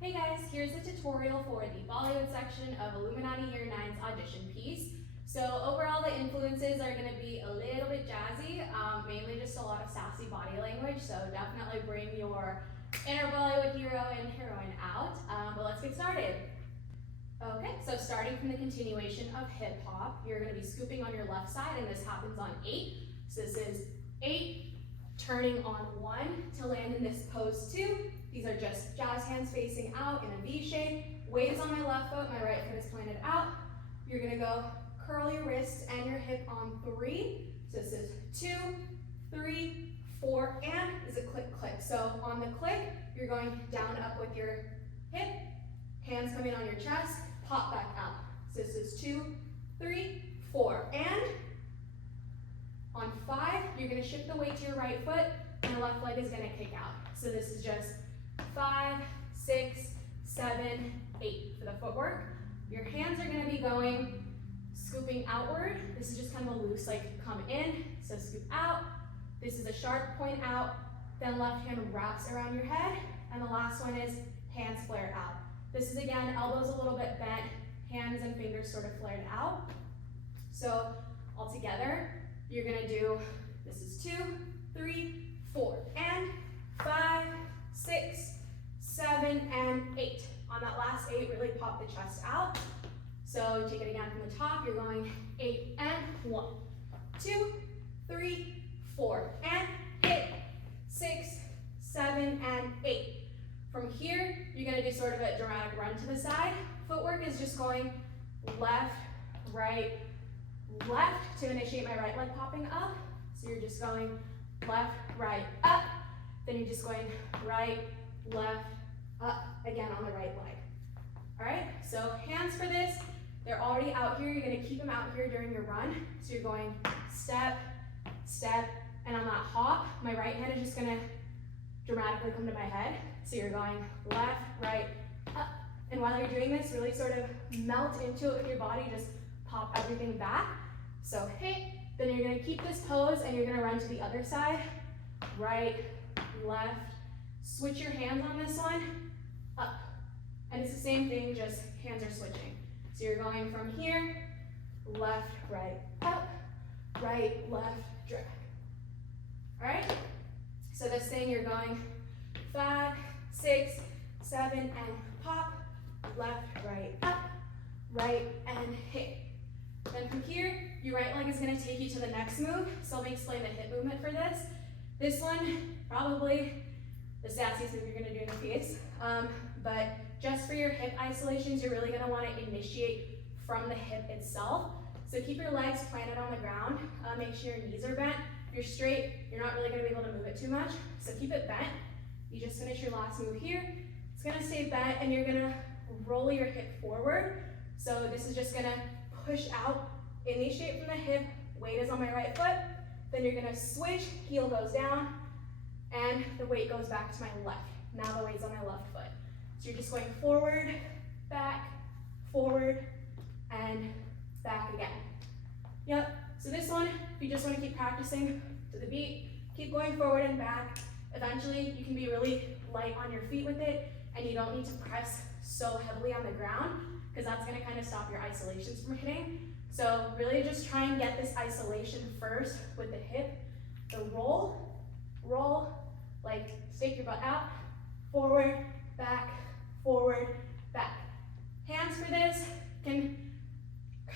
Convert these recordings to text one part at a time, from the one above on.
Hey guys, here's the tutorial for the Bollywood section of Aluminati Year 9's audition piece. So overall the influences are going to be a little bit jazzy, mainly just a lot of sassy body language, so definitely bring your inner Bollywood hero and heroine out, but let's get started. Okay, so starting from the continuation of hip hop, you're going to be scooping on your left side, and this happens on 8. So this is 8, turning on 1 to land in this pose 2. These are just jazz hands facing out in a V shape. Weight is on my left foot, my right foot is pointed out. You're gonna go curl your wrist and your hip on 3. So this is 2, 3, 4, and is a click, click. So on the click, you're going down, up with your hip, hands coming on your chest, pop back out. So this is 2, 3, 4, and on 5, you're gonna shift the weight to your right foot, and the left leg is gonna kick out. So this is just 5, 6, 7, 8 for the footwork. Your hands are going to be going, scooping outward. This is just kind of a loose, like come in, so scoop out. This is a sharp point out, then left hand wraps around your head, and the last one is hands flare out. This is again, elbows a little bit bent, hands and fingers sort of flared out. So all together, you're going to do, this is 2, 3, 4, and 5, 6, 7, and 8. On that last 8, really pop the chest out. So take it again from the top. You're going 8 and 1, 2, 3, 4, and hit 6, 7, and 8. From here, you're going to do sort of a dramatic run to the side. Footwork is just going left, right, left to initiate my right leg popping up. So you're just going left, right, up. Then you're just going right, left, up, again on the right leg. All right, so hands for this, they're already out here. You're gonna keep them out here during your run. So you're going step, step, and on that hop, my right hand is just gonna dramatically come to my head. So you're going left, right, up. And while you're doing this, really sort of melt into it with your body, just pop everything back. So hit, then you're gonna keep this pose and you're gonna run to the other side, right, left, switch your hands on this one, up. And it's the same thing, just hands are switching. So you're going from here, left, right, up, right, left, drag. All right? So this thing, you're going 5, 6, 7, and pop, left, right, up, right, and hit. Then from here, your right leg is gonna take you to the next move. So let me explain the hip movement for this. This one, probably the sassiest move you're gonna do in the piece. But just for your hip isolations, you're really gonna wanna initiate from the hip itself. So keep your legs planted on the ground. Make sure your knees are bent. If you're straight, you're not really gonna be able to move it too much. So keep it bent. You just finish your last move here. It's gonna stay bent and you're gonna roll your hip forward. So this is just gonna push out, initiate from the hip, weight is on my right foot. Then you're gonna switch, heel goes down, and the weight goes back to my left. Now the weight's on my left foot. So you're just going forward, and back again. Yep, so this one, if you just wanna keep practicing to the beat, keep going forward and back. Eventually, you can be really light on your feet with it, and you don't need to press so heavily on the ground, because that's gonna kind of stop your isolations from hitting. So really just try and get this isolation first with the hip. The roll, like stick your butt out, forward, back, back. Hands for this can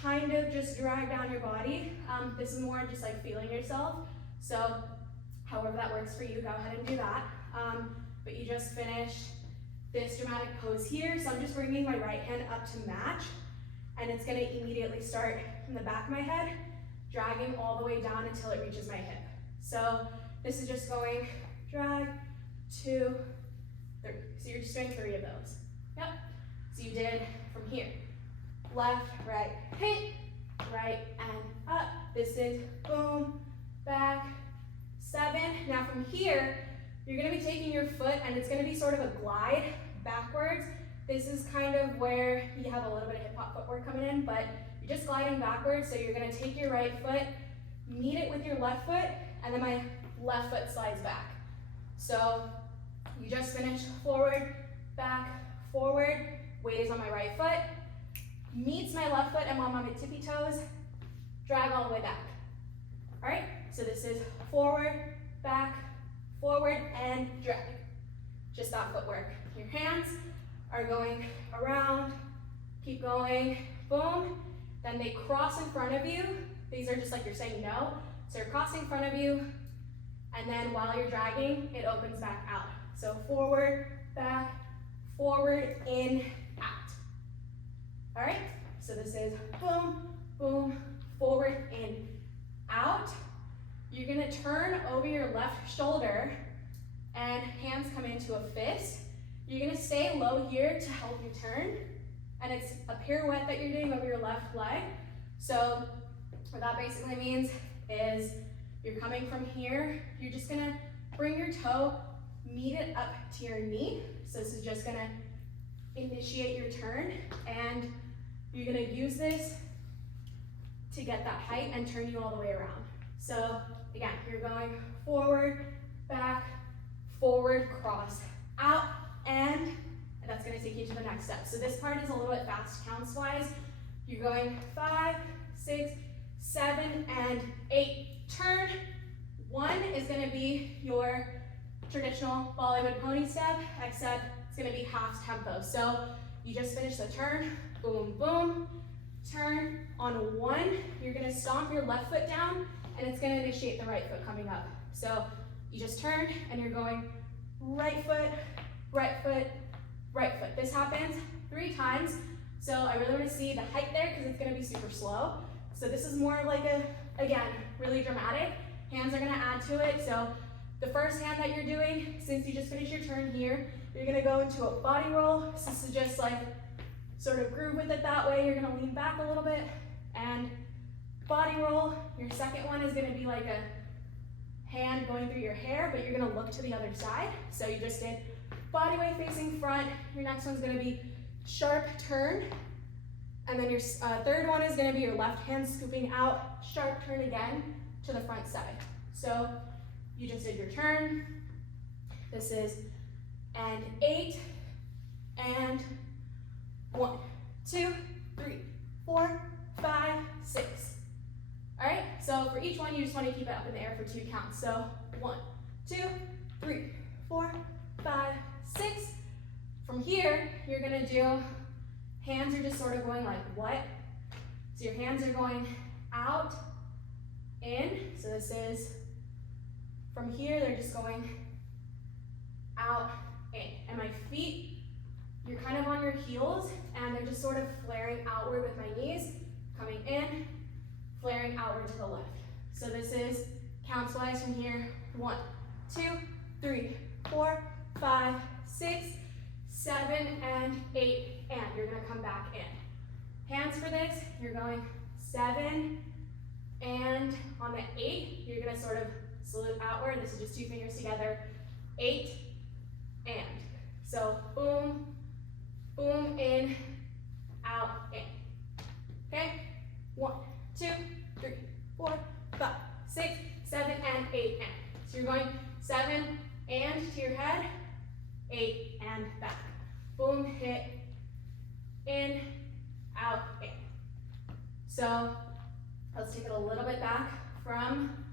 kind of just drag down your body. This is more just like feeling yourself. So however that works for you, go ahead and do that. But you just finished this dramatic pose here. So I'm just bringing my right hand up to match. And it's gonna immediately start from the back of my head, dragging all the way down until it reaches my hip. So this is just going drag, 2, 3. So you're just doing 3 of those. Yep. So you did from here, left, right, hit, right, and up. This is boom, back, 7. Now from here, you're gonna be taking your foot and it's gonna be sort of a glide backwards. This is kind of where you have a little bit of hip hop footwork coming in, but you're just gliding backwards. So you're gonna take your right foot, meet it with your left foot, and then my left foot slides back. So you just finished forward, forward, weight is on my right foot, meets my left foot, I'm on my tippy toes, drag all the way back. All right, so this is forward, and drag. Just that footwork. Your hands are going around, keep going, boom. Then they cross in front of you. These are just like you're saying no. So you're crossing in front of you, and then while you're dragging, it opens back out. So forward, in, out. All right, so this is boom, boom, forward, in, out. You're gonna turn over your left shoulder and hands come into a fist. You're gonna stay low here to help you turn. And it's a pirouette that you're doing over your left leg. So what that basically means is you're coming from here, you're just gonna bring your toe, meet it up to your knee. So this is just gonna initiate your turn, and you're gonna use this to get that height and turn you all the way around. So again, you're going forward, cross, out, and that's gonna take you to the next step. So this part is a little bit fast counts-wise. You're going 5, 6, 7, and 8. Turn. 1 is gonna be your traditional Bollywood pony step, except it's gonna be half tempo. So you just finish the turn, boom, boom, turn. On 1, you're gonna stomp your left foot down, and it's gonna initiate the right foot coming up. So you just turn, and you're going right foot, right foot, right foot. This happens 3 times. So I really want to see the height there because it's going to be super slow. So this is more of like a, again, really dramatic. Hands are going to add to it. So the first hand that you're doing, since you just finished your turn here, you're going to go into a body roll. So this is just like sort of groove with it that way. You're going to lean back a little bit and body roll. Your second one is going to be like a hand going through your hair, but you're going to look to the other side. So you just did body weight facing front. Your next one's gonna be sharp turn. And then your third one is gonna be your left hand scooping out, sharp turn again to the front side. So you just did your turn. This is and 8, and 1, 2, 3, 4, 5, 6. All right, so for each one, you just wanna keep it up in the air for 2 counts. So 1, 2, 3, 4, 5, 6. From here, you're gonna do, hands are just sort of going like what? So your hands are going out, in. So this is, from here, they're just going out, in. And my feet, you're kind of on your heels, and they're just sort of flaring outward with my knees, coming in, flaring outward to the left. So this is, counts-wise from here, 1, 2, 3, 4, 5, 6, 7, and 8, and you're gonna come back in. Hands for this, you're going 7, and on the 8, you're gonna sort of salute outward. This is just 2 fingers together, 8, and. So boom, boom, in, out, in. Okay? 1, 2, 3, 4, 5, 6, 7, and 8, and. So you're going 7, and to your head, 8, and back. Boom, hit, in, out, in. So let's take it a little bit back from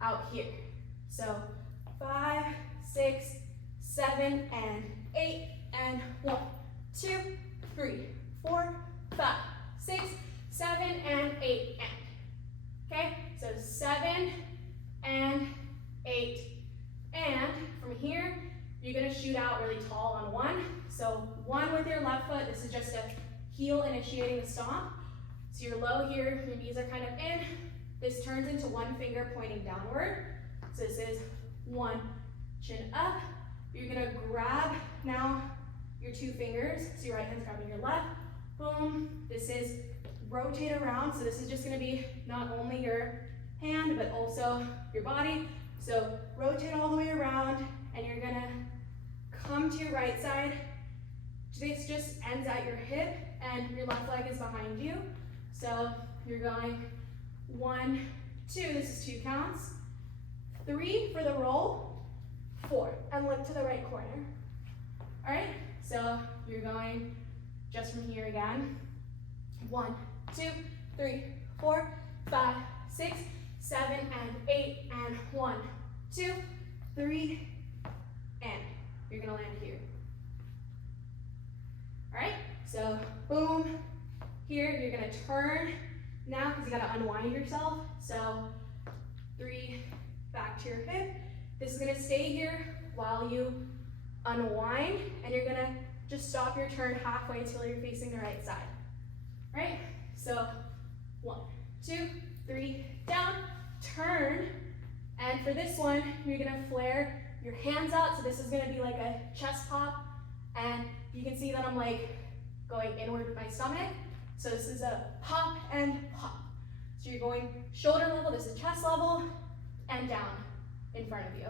out here. So 5, 6, 7, and 8, and 1, 2, 3, 4, 5, 6, 7, and 8, and. Okay, so 7, and 8, and from here, you're gonna shoot out really tall on 1. So 1 with your left foot, this is just a heel initiating the stomp. So you're low here, your knees are kind of in. This turns into 1 finger pointing downward. So this is 1, chin up. You're gonna grab now your 2 fingers. So your right hand's grabbing your left, boom. This is rotate around. So this is just gonna be not only your hand, but also your body. So rotate all the way around, and you're gonna come to your right side. This just ends at your hip, and your left leg is behind you. So you're going 1, 2, this is 2 counts. 3 for the roll, 4, and look to the right corner. All right, so you're going just from here again. 1, 2, 3, 4, 5, 6, 7, and 8, and 1, 2, 3, and you're gonna land here. All right, so boom, here, you're gonna turn now because you gotta unwind yourself. So 3, back to your hip. This is gonna stay here while you unwind, and you're gonna just stop your turn halfway till you're facing the right side. Right? So 1, 2, 3, down, turn, and for this one, you're gonna flare your hands out. So this is gonna be like a chest pop, and you can see that I'm like going inward with my stomach. So this is a pop and pop. So you're going shoulder level, this is chest level, and down in front of you.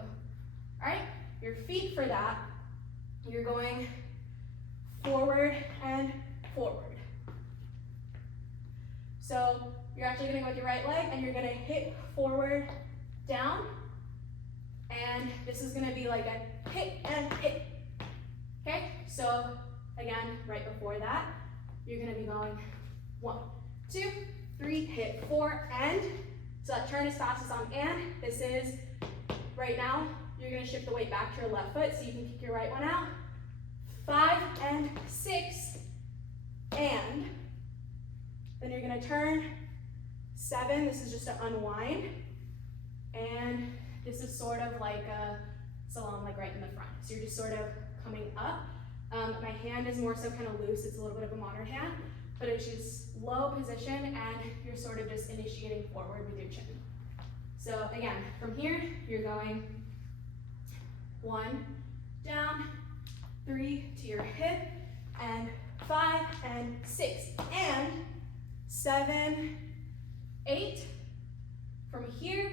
All right, your feet for that, you're going forward and forward. So you're actually gonna go with your right leg and you're gonna hit forward, down, and this is gonna be like a hit and hit. Okay, so again, right before that, you're gonna be going 1, 2, 3, hit 4, and, so that turn as fast as on and. This is, right now, you're gonna shift the weight back to your left foot so you can kick your right one out. 5 and 6, and then you're gonna turn 7, this is just to unwind, and this is sort of like a salon, like right in the front. So you're just sort of coming up. My hand is more so kind of loose, it's a little bit of a modern hand, but it's just low position and you're sort of just initiating forward with your chin. So again, from here, you're going 1, down, 3 to your hip, and 5 and 6, and 7, 8. From here,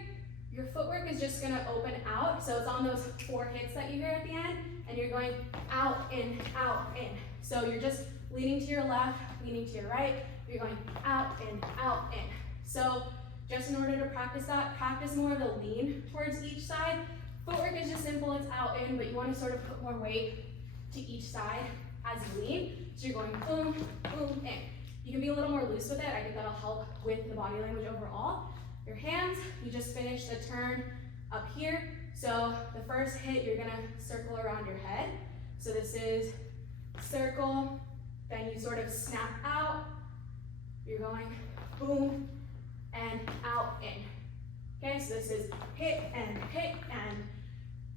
your footwork is just gonna open out. So it's on those 4 hits that you hear at the end, and you're going out, in, out, in. So you're just leaning to your left, leaning to your right, you're going out, in. So just in order to practice that, practice more of the lean towards each side. Footwork is just simple, it's out, in, but you wanna sort of put more weight to each side as you lean. So you're going boom, boom, in. You can be a little more loose with it. I think that'll help with the body language overall. Your hands, you just finished the turn up here. So the first hit, you're gonna circle around your head. So this is circle, then you sort of snap out. You're going boom and out, in. Okay, so this is hit, and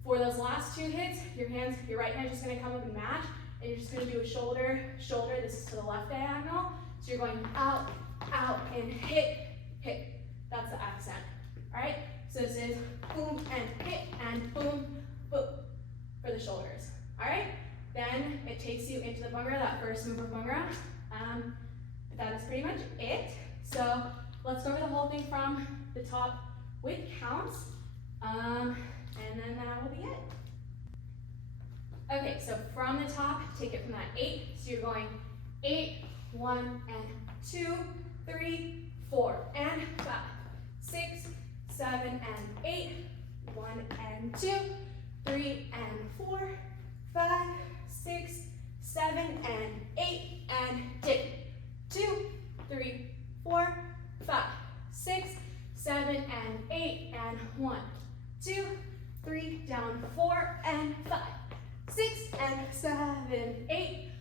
for those last 2 hits, your hands, your right hand is just gonna come up and match, and you're just gonna do a shoulder, shoulder, this is to the left diagonal. So you're going out, in, hit, hit. That's the accent, all right? So this is boom and hit and boom, boom for the shoulders, all right? Then it takes you into the bhangra, that first move of bhangra. That is pretty much it. So let's go over the whole thing from the top with counts, and then that will be it. Okay, so from the top, take it from that 8. So you're going 8, 1 and 2, 3, 4, and 5, 6, 7 and 8, 1 and 2, 3 and 4, 5, 6, 7 and 8, and dip. 2, 3, 4, 5, 6, 7 and 8, and 1, 2, 3, down 4 and 5, 6 and 7, 8,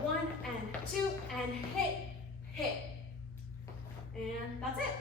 1 and 2, and hit, hit. And that's it.